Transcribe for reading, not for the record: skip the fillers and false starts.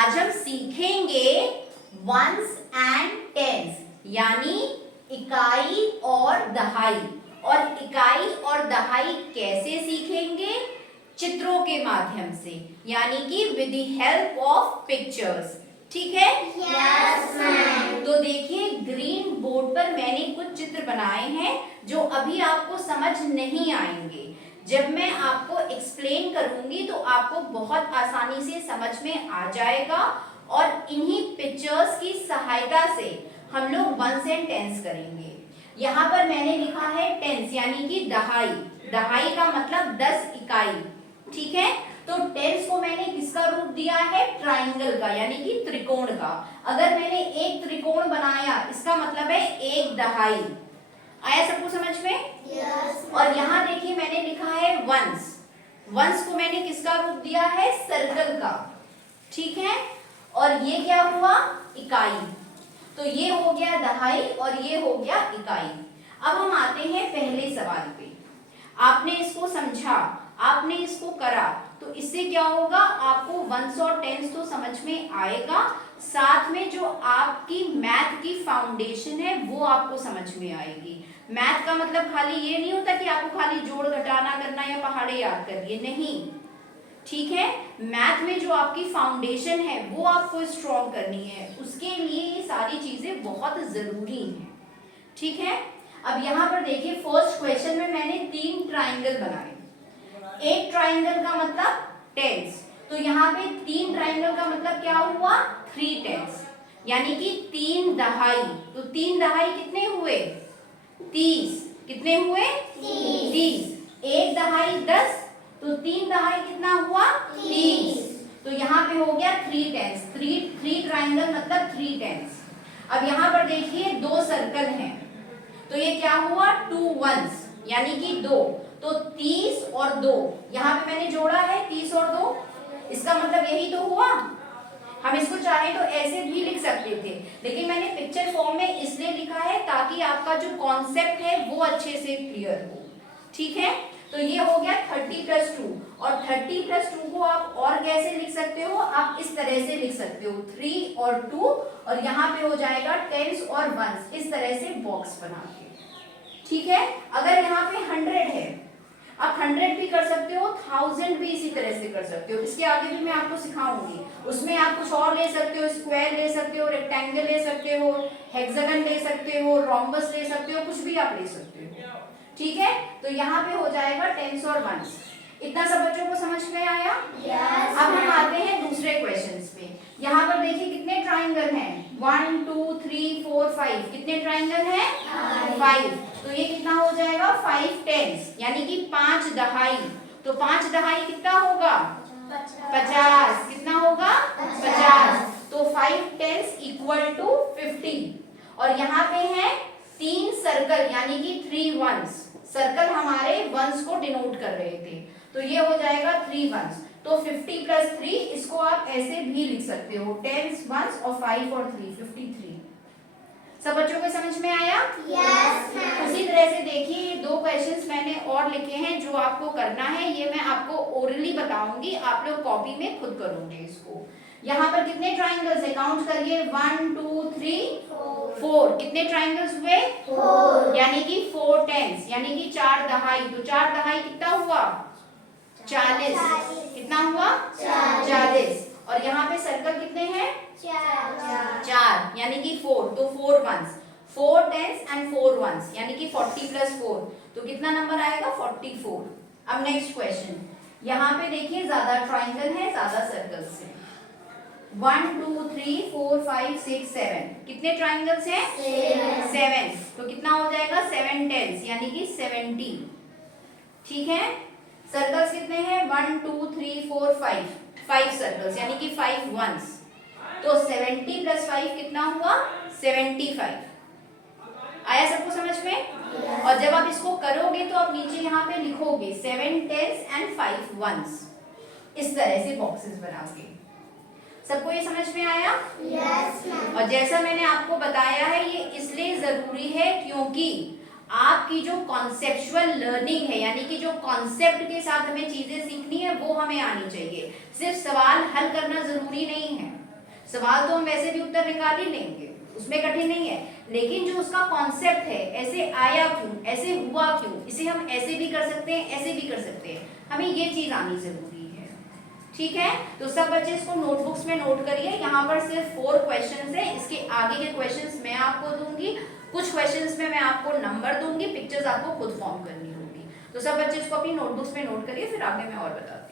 आज हम सीखेंगे वंस एंड टेंस, यानी इकाई और दहाई। और इकाई और दहाई कैसे सीखेंगे? चित्रों के माध्यम से, यानी कि with the help of pictures. ठीक है? Yes ma'am. तो देखिए, ग्रीन बोर्ड पर मैंने कुछ चित्र बनाए हैं जो अभी आपको समझ नहीं आएंगे। जब मैं आपको एक्सप्लेन करूंगी तो आपको बहुत आसानी से समझ में आ जाएगा और इन्हीं पिक्चर्स की सहायता से हम लोग वंस एंड टेंस करेंगे। यहाँ पर मैंने लिखा है टेंस, यानी कि दहाई। दहाई का मतलब 10 इकाई। ठीक है? तो टेंस को मैंने किसका रूप दिया है? ट्राइंगल का, यानी कि त्रिकोण का। अगर मैंने एक त्रिकोण बनाया, इसका मतलब है एक दहाई। आया सबको समझ में? यस। और यहाँ देखिए मैंने लिखा है वंस। वंस को मैंने किसका रूप दिया है? सर्कल का। ठीक है? और ये क्या हुआ? इकाई। तो ये हो गया दहाई और ये हो गया इकाई। अब हम आते हैं पहले सवाल पे। आपने इसको समझा, आपने इसको करा, तो इससे क्या होगा? आपको वंस और टेंस तो समझ में आएगा, साथ में जो आपकी मैथ की फाउंडेशन है वो आपको समझ में आएगी। मैथ का मतलब खाली ये नहीं होता कि आपको खाली जोड़ घटाना करना या पहाड़े याद करिए, नहीं। ठीक है? मैथ में जो आपकी फाउंडेशन है वो आपको स्ट्रॉन्ग करनी है, उसके लिए ये सारी चीजें बहुत जरूरी हैं। ठीक है? अब यहाँ पर देखिए, फर्स्ट क्वेश्चन में मैंने 3 ट्राइंगल बनाए। एक ट्राइंगल का मतलब टेंस, तो यहाँ पे 3 ट्राइंगल का मतलब क्या हुआ? 3 टेंस, यानी कि 3 दहाई। तो 3 दहाई कितने हुए? 30। कितने हुए? 30। एक दहाई 10, तो 3 दहाई कितना हुआ? 30। तो यहाँ पे हो गया 3 टेंस। 3 ट्राइंगल मतलब 3 टेंस। अब यहाँ पर देखिए 2 सर्कल हैं, तो ये क्या हुआ? 2 वंस, यानी कि 2। तो 30 और 2 यहाँ पे मैंने जोड़ा है, 30 और 2, इसका मतलब यही तो हुआ। हम इसको चाहे तो ऐसे भी लिख सकते थे, लेकिन मैंने पिक्चर फॉर्म में इसलिए लिखा है ताकि आपका जो कॉन्सेप्ट है वो अच्छे से क्लियर हो। ठीक है? तो ये हो गया 30 + 2, और 30 + 2 को आप और कैसे लिख सकते हो? आप इस तरह से लिख सकते हो, 3 और 2, और यहाँ पे हो जाएगा टेंस और वंस, इस तरह से बॉक्स बना के। ठीक है? अगर यहाँ पे 100 है, आप 100 भी कर सकते हो, 1000 भी इसी तरह से कर सकते हो। इसके आगे भी मैं आपको सिखाऊंगी। उसमें आप कुछ और ले सकते हो, स्क्वायर ले सकते हो, रेक्टेंगल ले सकते हो, हेक्सागन ले सकते हो, रोम्बस ले सकते हो, कुछ भी आप ले सकते हो। ठीक है? तो यहाँ पे हो जाएगा टेंस और वंस। इतना सब बच्चों को समझ में आया? यस। अब हम आते हैं दूसरे क्वेश्चंस पे। यहाँ पर देखिए कितने ट्राइंगल हैं? 1 2 3 4 5। कितने ट्राइंगल हैं? 5। तो ये कितना हो जाएगा? 5 टेंस, यानी कि 5 दहाई। तो 5 दहाई कितना होगा? 50। कितना होगा? 50। तो 5 टेंस = 50। और यहाँ पे है 3 सर्कल, यानी कि 3 वंस। सर्कल हमारे वंस को डिनोट कर रहे थे, तो ये हो जाएगा 3 वंस। तो 50 + 3, इसको आप ऐसे भी लिख सकते हो, 10 वंस और 5 और 3, 53। सब बच्चों को समझ में आया? Yes ma'am. उसी तरह से देखिए 2 क्वेश्चंस मैंने और लिखे हैं जो आपको करना है, ये मैं आपको ओरली बताऊंगी, आप लोग कॉपी में खुद करोगे इसको। यहाँ पर कितने ट्राइंगल्स है? काउंट करिए, 1 2 3 4। कितने ट्राइंगल्स हुए? 4। यानी कि 4 टेंस, यानी कि 4 दहाई। तो 4 दहाई कितना हुआ? 40। कितना हुआ? 40। और यहाँ पे सर्कल कितने हैं? 4, यानी कि 4। तो 4 वंस, 4 टेंस एंड 4 वंस, यानी कि 40 + 4। तो कितना नंबर आएगा? 44। अब नेक्स्ट क्वेश्चन। यहाँ पे देखिए ज्यादा ट्राइंगल है, ज्यादा सर्कल्स हैं। 1 2 3 4 5 6 7। कितने ट्राइंगल्स हैं? 7। तो कितना हो जाएगा? 7 टेंस, यानी कि 70। ठीक है? सर्कल्स कितने हैं? 1 2 3 4 5। 5 सर्कल्स, यानी कि 5 वंस। तो 70 + 5 कितना हुआ? 75। आया सबको समझ में? और जब आप इसको करोगे तो आप नीचे यहाँ पे लिखोगे 7 टेंस एंड 5 वंस, इस तरह से बॉक्सेस बना के। सबको ये समझ में आया? Yes ma'am. और जैसा मैंने आपको बताया है, ये इसलिए जरूरी है क्योंकि आपकी जो कॉन्सेप्चुअल लर्निंग है, यानी कि जो कॉन्सेप्ट के साथ हमें चीजें सीखनी है वो हमें आनी चाहिए। सिर्फ सवाल हल करना जरूरी नहीं है। सवाल तो हम वैसे भी उत्तर निकाल ही लेंगे, उसमें कठिन नहीं है, लेकिन जो उसका कॉन्सेप्ट है, ऐसे आया क्यों, ऐसे हुआ क्यों, इसे हम ऐसे भी कर सकते हैं, ऐसे भी कर सकते हैं, हमें ये चीज आनी जरूरी है। ठीक है, तो सब बच्चे इसको नोटबुक्स में नोट करिए। यहाँ पर सिर्फ 4 क्वेश्चंस है, इसके आगे के क्वेश्चंस मैं आपको दूंगी, कुछ क्वेश्चंस में मैं आपको नंबर दूंगी, पिक्चर्स आपको खुद फॉर्म करनी होगी। तो सब बच्चे इसको अपनी नोटबुक्स में नोट करिए, फिर आगे मैं और बताती हूँ।